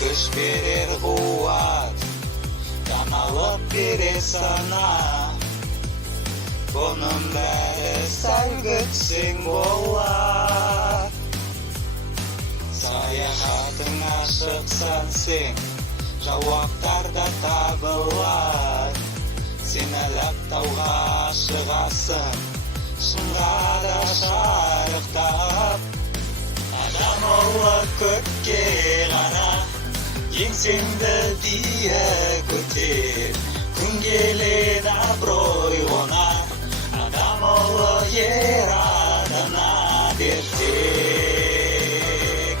күш берер қуат, жаңалық берер сана. Бұның бәрі сәл күтсең болар. Саяхатыңа шықсан сен, жауаптар да табылар. Сен әліп тауға шығасың, шыңға да шарықтап. Адам ұлы көкке қара, еңсеңді биік көтер. Күн келеді абырой қонар, адам ұлы ер адамына ертек.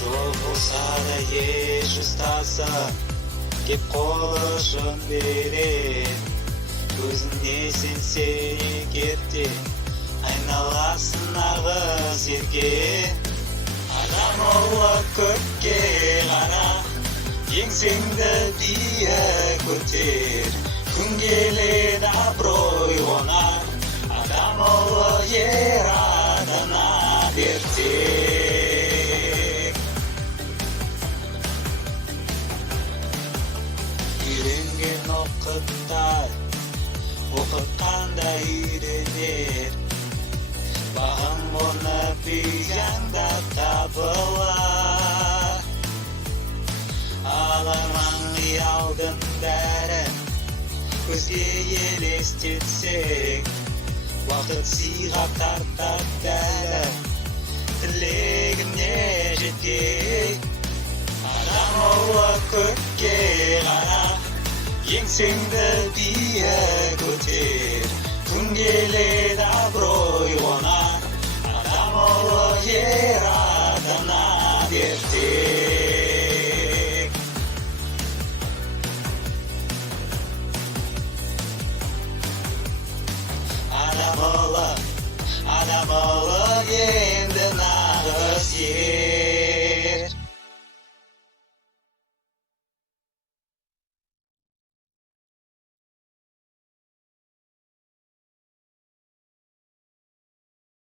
Жол болса да еш ұстасын, кеп қол ұшын берер. Көзіне сенсе егерде, айналасын ағыз ерге. Адам ұлы көкке қара, еңсеңді биік көтер. Күн келеді абырой қонар, адам ұлы ер адамына ертек. Үйренген оқыттай, оқытқанда үйренер. Бағым оны бүйгенде табылар. Аларман қиялдың бәрін көзге елестетсек, уақыт сыйға тартар бәрі тілегіне жетпек. Адам ұлы көкке қара, еңсеңді биік көтер. Күн келеді абырой қонар, адам ұлы ер